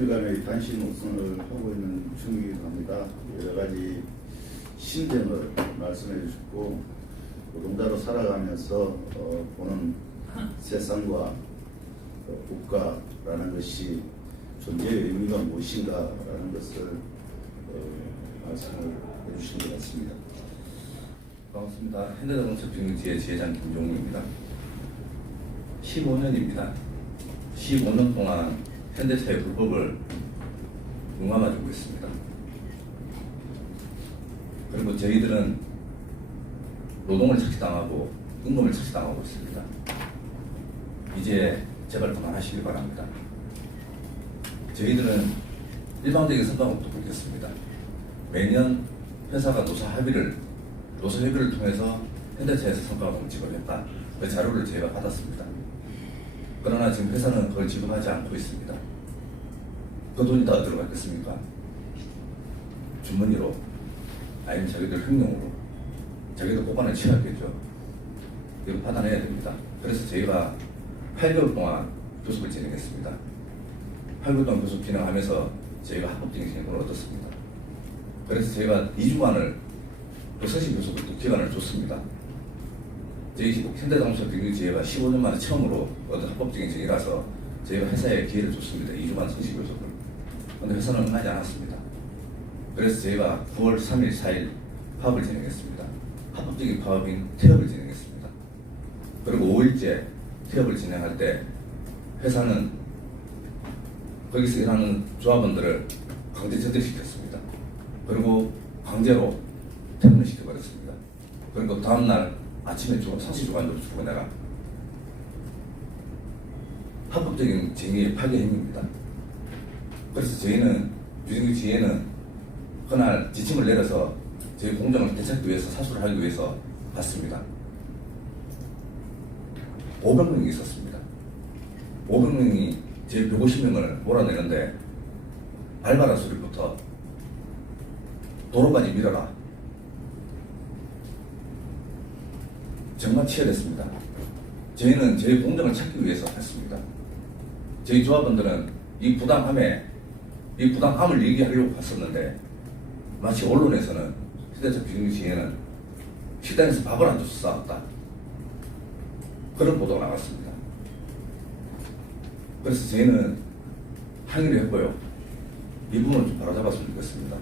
3일간의 단식 노선을 하고 있는 중이기도 합니다. 여러 가지 신점을 말씀해 주셨고, 노동자로 살아가면서 보는 세상과 국가라는 것이 존재의 의미가 무엇인가라는 것을 말씀을 해주신 것 같습니다. 반갑습니다. 현대자동차 비행지의 지회장 김종무입니다. 15년입니다. 15년 동안 현대차의 불법을 용감해주고 있습니다. 그리고 저희들은 노동을 착취당하고 임금을 착취당하고 있습니다. 이제 제발 그만하시길 바랍니다. 저희들은 일방적인 선방법도 보겠습니다. 매년 회사가 노사협의를 통해서 현대차에서 성과금을 지급했다. 그 자료를 저희가 받았습니다. 그러나 지금 회사는 그걸 지급하지 않고 있습니다. 그 돈이 다 어디로 갔겠습니까? 주머니로, 아니면 자기들 횡령으로, 자기들 보관을 취하겠죠. 이거 받아내야 됩니다. 그래서 저희가 8개월 동안 교섭을 진행했습니다. 8개월 동안 교섭 진행하면서 저희가 합법적인 진행을 얻었습니다. 그래서 저희가 2주간을 그 서식 교섭을 또 기간을 줬습니다. 저희 현대자동차 비행지회가 15년 만에 처음으로 얻은 합법적인 정의라서 저희가 회사에 기회를 줬습니다. 2주간 서식 교섭을. 그런데 회사는 응하지 않았습니다. 그래서 저희가 9월 3일, 4일 파업을 진행했습니다. 합법적인 파업인 태업을 진행했습니다. 그리고 5일째 태업을 진행할 때 회사는 거기서 일하는 조합원들을 강제 전직시켰습니다. 그리고 강제로 퇴근을 시켜버렸습니다. 그리고 다음날 아침에 상시주간으로 주고 내가 합법적인 쟁의의 파괴 행위입니다. 그래서 저희는 유진규지회는 그날 지침을 내려서 저희 공정을 되찾기 위해서 사수를 하기 위해서 갔습니다. 500명이 있었습니다. 500명이 제 150명을 몰아내는데 발발한 소리부터 도로까지 밀어라. 정말 치열했습니다. 저희는 저희 공정을 찾기 위해서 했습니다. 저희 조합원들은 이 부당함을 얘기하려고 갔었는데 마치 언론에서는 현대차 비행지회는 식당에서 밥을 안 줘서 싸웠다. 그런 보도가 나왔습니다. 그래서 저희는 항의를 했고요. 이 부분을 좀 바로잡았으면 좋겠습니다.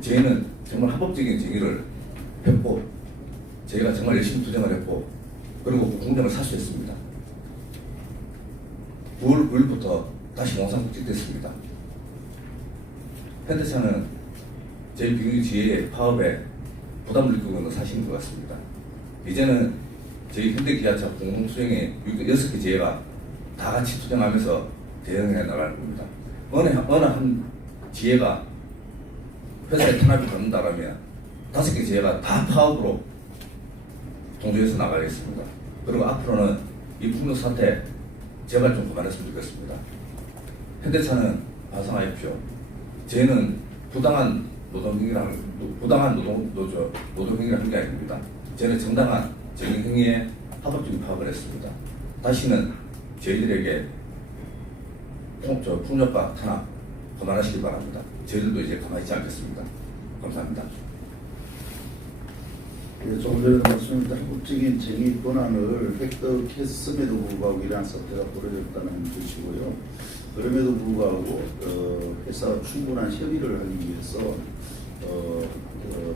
저희는 정말 합법적인 정의를 했고 저희가 정말 열심히 투쟁을 했고 그리고 그 공정을 사수했습니다. 9월 9일부터 다시 원상복직됐습니다. 현대차는 저희 비행지회의 파업에 부담을 느끼고 있는 건 사실인 것 같습니다. 이제는 저희 현대기아차 공동수행의 6개 지회가 다 같이 투쟁하면서 대응해 나갈 겁니다. 어느 한 지회가 회사에 탄압이 받는다라면 5개 지회가 다 파업으로 동조해서 나가겠습니다. 그리고 앞으로는 이 폭력 사태 제발 좀 그만했으면 좋겠습니다. 현대차는 반성하십시오. 저희는 부당한 노동행위를 한 게 아닙니다. 저희는 정당한 정의행위에 합법적인 파업을 했습니다. 다시는 저희들에게 폭력과 탄압 그만하시기 바랍니다. 저희들도 이제 가만히 있지 않겠습니다. 감사합니다. 조금 전에 말씀드린 합법적인 쟁의 권한을 획득했음에도 불구하고 이러한 사태가 벌어졌다는 것이고요. 그럼에도 불구하고 회사와 충분한 협의를 하기 위해서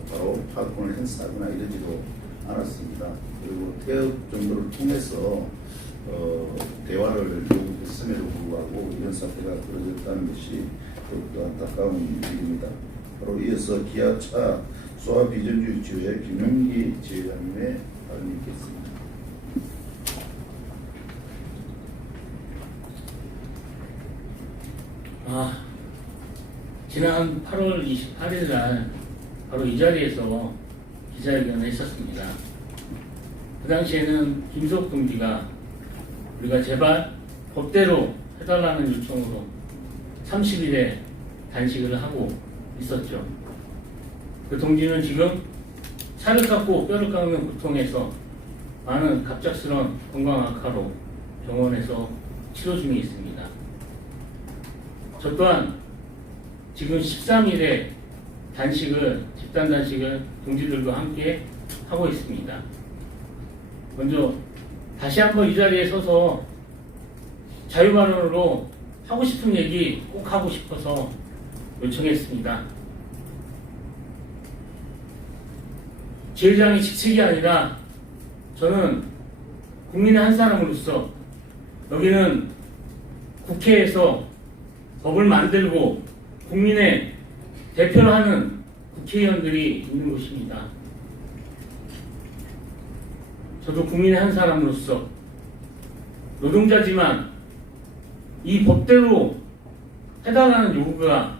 바로 파업권을 행사하거나 이러지도 않았습니다. 그리고 태업 정도를 통해서 대화를 요구했음에도 불구하고 이런 사태가 벌어졌다는 것이 더욱더 안타까운 일입니다. 바로 이어서 기아차 소아 비전주의 지회 김용기 지회장님의 발언이 있겠습니다. 지난 8월 28일 날 바로 이 자리에서 기자회견을 했었습니다. 그 당시에는 김석 동지가 우리가 제발 법대로 해달라는 요청으로 30일에 단식을 하고 있었죠. 그 동지는 지금 살을 깎고 뼈를 깎는 고통에서 많은 갑작스러운 건강 악화로 병원에서 치료 중에 있습니다. 저 또한 지금 13일에 집단 단식을 동지들과 함께 하고 있습니다. 먼저 다시 한번 이 자리에 서서 자유발언으로 하고 싶은 얘기 꼭 하고 싶어서 요청했습니다. 지회장의 직책이 아니라 저는 국민의 한 사람으로서 여기는 국회에서 법을 만들고 국민의 대표를 하는 국회의원들이 있는 곳입니다. 저도 국민의 한 사람으로서 노동자지만 이 법대로 해달라는 요구가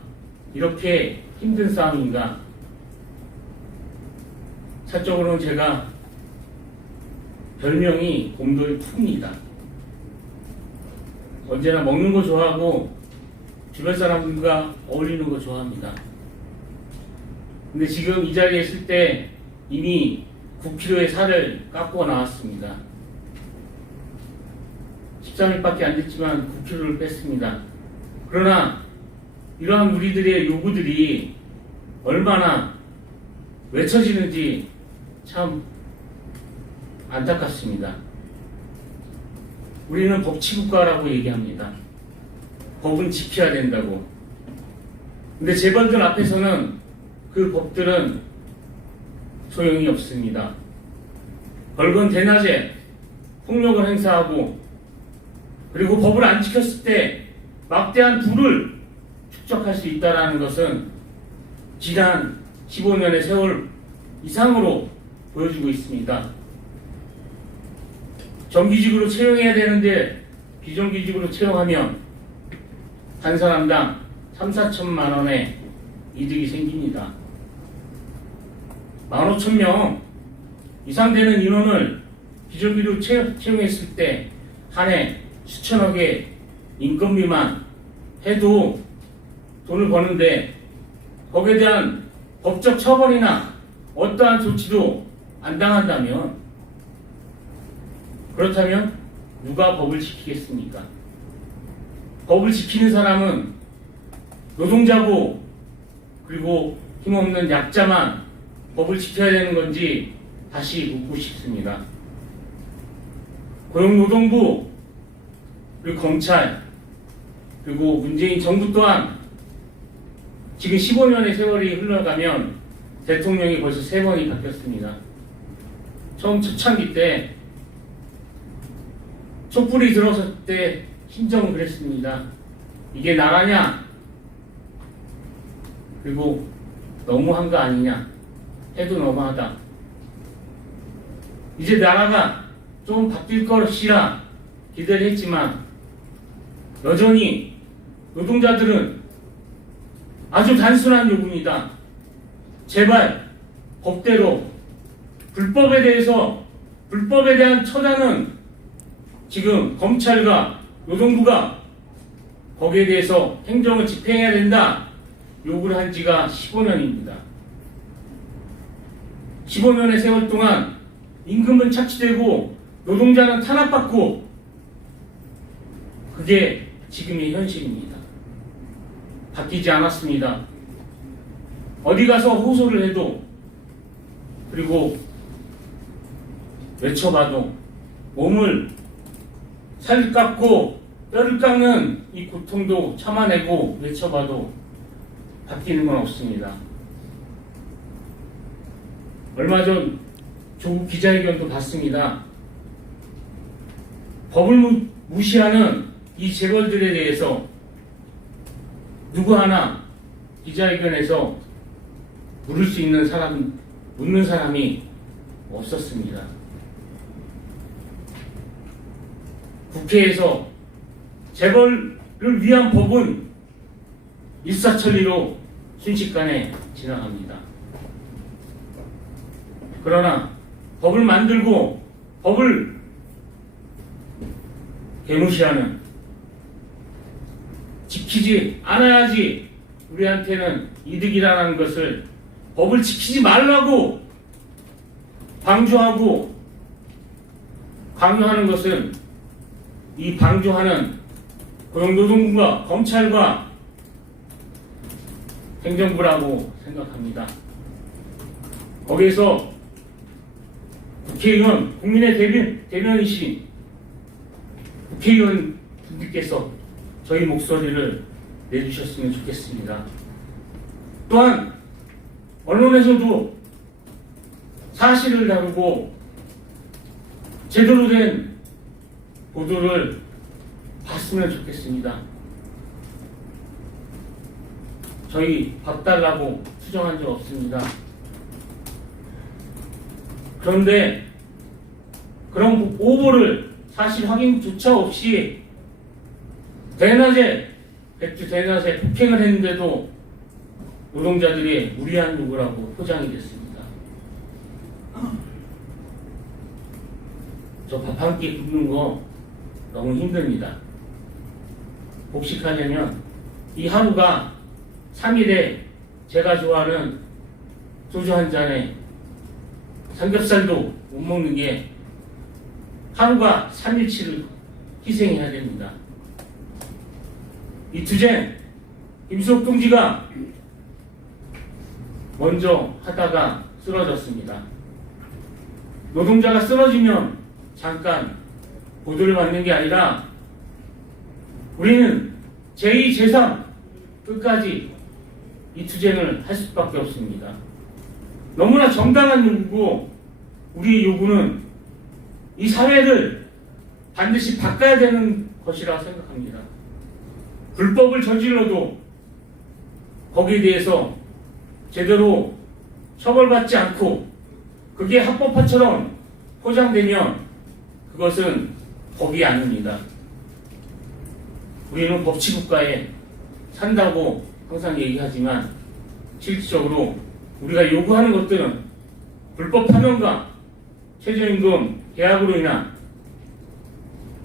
이렇게 힘든 싸움인가? 사적으로는 제가 별명이 곰돌이 푸입니다. 언제나 먹는 거 좋아하고 주변 사람들과 어울리는 거 좋아합니다. 근데 지금 이 자리에 있을 때 이미 9kg의 살을 깎고 나왔습니다. 13일밖에 안 됐지만 9kg를 뺐습니다. 그러나 이러한 우리들의 요구들이 얼마나 외쳐지는지 참 안타깝습니다. 우리는 법치국가라고 얘기합니다. 법은 지켜야 된다고. 근데 재벌들 앞에서는 그 법들은 소용이 없습니다. 벌건 대낮에 폭력을 행사하고 그리고 법을 안 지켰을 때 막대한 부를 축적할 수 있다는 것은 지난 15년의 세월 이상으로 보여주고 있습니다. 정규직으로 채용해야 되는데 비정규직으로 채용하면 한 사람당 3, 4천만 원의 이득이 생깁니다. 15,000명 이상 되는 인원을 비정규직으로 채용했을 때 한 해 수천억의 인건비만 해도 돈을 버는데 거기에 대한 법적 처벌이나 어떠한 조치도 안 당한다면 그렇다면 누가 법을 지키겠습니까? 법을 지키는 사람은 노동자고 그리고 힘없는 약자만 법을 지켜야 되는 건지 다시 묻고 싶습니다. 고용노동부 그리고 검찰 그리고 문재인 정부 또한 지금 15년의 세월이 흘러가면 대통령이 벌써 3번이 바뀌었습니다. 처음 초창기 때 촛불이 들어섰을 때 심정은 그랬습니다. 이게 나라냐? 그리고 너무한 거 아니냐? 해도 너무하다. 이제 나라가 좀 바뀔 것이라 기대를 했지만 여전히 노동자들은 아주 단순한 요구입니다. 제발 법대로 불법에 대한 처단은 지금 검찰과 노동부가 거기에 대해서 행정을 집행해야 된다 요구를 한 지가 15년입니다. 15년의 세월 동안 임금은 착취되고 노동자는 탄압받고 그게 지금의 현실입니다. 바뀌지 않았습니다. 어디 가서 호소를 해도 그리고 외쳐봐도 몸을 살을 깎고 뼈를 깎는 이 고통도 참아내고 외쳐봐도 바뀌는 건 없습니다. 얼마 전 조국 기자회견도 봤습니다. 법을 무시하는 이 재벌들에 대해서 누구 하나 기자회견에서 묻는 사람이 없었습니다. 국회에서 재벌을 위한 법은 일사천리로 순식간에 지나갑니다. 그러나 법을 만들고 법을 개무시하는 지키지 않아야지 우리한테는 이득이라는 것을 법을 지키지 말라고 방조하고 강요하는 것은 이 방조하는 고용노동부가 검찰과 행정부라고 생각합니다. 거기에서 국회의원, 국민의 대변이신 국회의원 분들께서 저희 목소리를 내주셨으면 좋겠습니다. 또한 언론에서도 사실을 다루고 제대로 된 보도를 봤으면 좋겠습니다. 저희 밥 달라고 투정한 적 없습니다. 그런데 그런 오보를 사실 확인조차 없이 백주 대낮에 폭행을 했는데도 노동자들이 무리한 요구라고 포장이 됐습니다. 저 밥 한 끼 굶는 거 너무 힘듭니다. 복식하려면 이 하루가 3일에 제가 좋아하는 소주 한 잔에 삼겹살도 못 먹는 게 하루가 3일치를 희생해야 됩니다. 이 투쟁 김수옥 동지가 먼저 하다가 쓰러졌습니다. 노동자가 쓰러지면 잠깐 보도를 받는 게 아니라 우리는 제2, 제3 끝까지 이 투쟁을 할 수밖에 없습니다. 너무나 정당한 요구고 우리의 요구는 이 사회를 반드시 바꿔야 되는 것이라 생각합니다. 불법을 저질러도 거기에 대해서 제대로 처벌받지 않고 그게 합법화처럼 포장되면 그것은 법이 아닙니다. 우리는 법치국가에 산다고 항상 얘기하지만 실질적으로 우리가 요구하는 것들은 불법 파면과 최저임금 계약으로 인한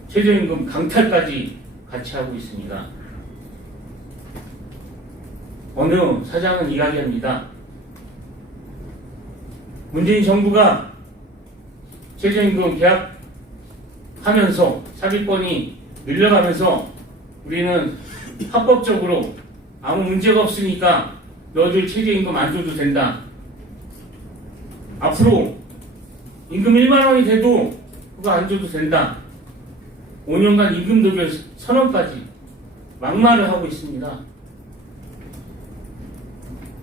최저임금 강탈까지 같이 하고 있습니다. 어느 사장은 이야기합니다. 문재인 정부가 최저임금 계약하면서 삽입권이 늘려가면서 우리는 합법적으로 아무 문제가 없으니까 너희들 최저임금 안 줘도 된다. 앞으로 임금 1만 원이 돼도 그거 안 줘도 된다. 5년간 임금 독일 선언까지 막말을 하고 있습니다.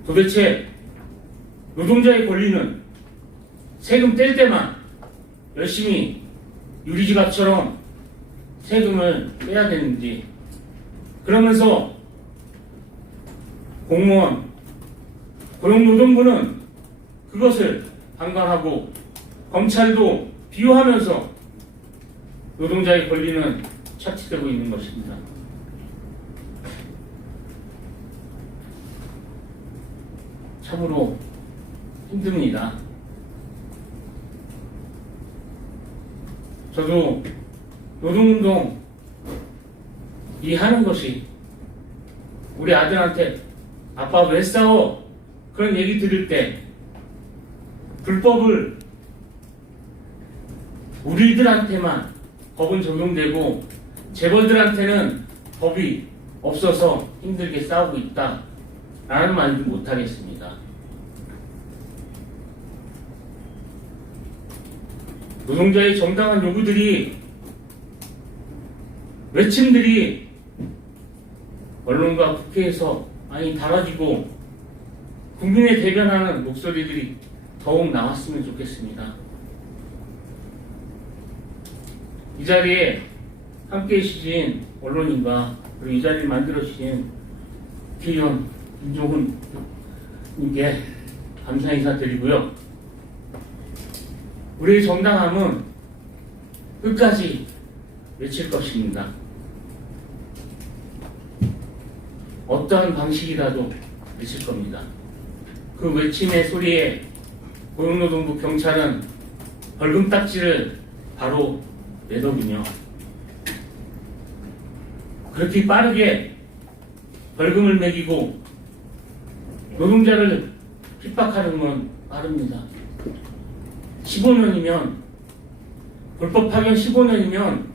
도대체 노동자의 권리는 세금 뗄 때만 열심히 유리지갑처럼 세금을 떼야 되는지, 그러면서 공무원, 고용노동부는 그것을 방관하고 검찰도 비호하면서 노동자의 권리는 착취되고 있는 것입니다. 참으로 힘듭니다. 저도 노동운동 이 하는 것이 우리 아들한테 아빠 왜 싸워? 그런 얘기 들을 때 불법을 우리들한테만 법은 적용되고 재벌들한테는 법이 없어서 힘들게 싸우고 있다 라는 말도 못하겠습니다. 노동자의 정당한 요구들이, 외침들이 언론과 국회에서 많이 달아지고 국민을 대변하는 목소리들이 더욱 나왔으면 좋겠습니다. 이 자리에 함께해 주신 언론인과 그리고 이 자리를 만들어 주신 국회의원 김종훈 님께 감사 인사드리고요. 우리의 정당함은 끝까지 외칠 것입니다. 어떠한 방식이라도 외칠 겁니다. 그 외침의 소리에 고용노동부 경찰은 벌금 딱지를 바로 내더군요. 그렇게 빠르게 벌금을 매기고 노동자를 핍박하는 건 빠릅니다. 15년이면, 불법 파견 15년이면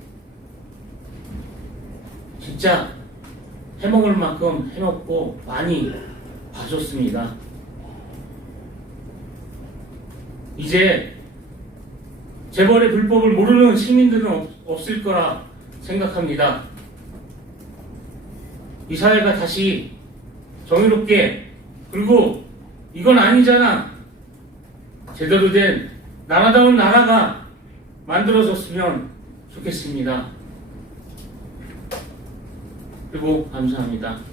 진짜 해먹을 만큼 해먹고 많이 봐줬습니다. 이제 재벌의 불법을 모르는 시민들은 없을 거라 생각합니다. 이 사회가 다시 정의롭게, 그리고 이건 아니잖아, 제대로 된 나라다운 나라가 만들어졌으면 좋겠습니다. 그리고 감사합니다.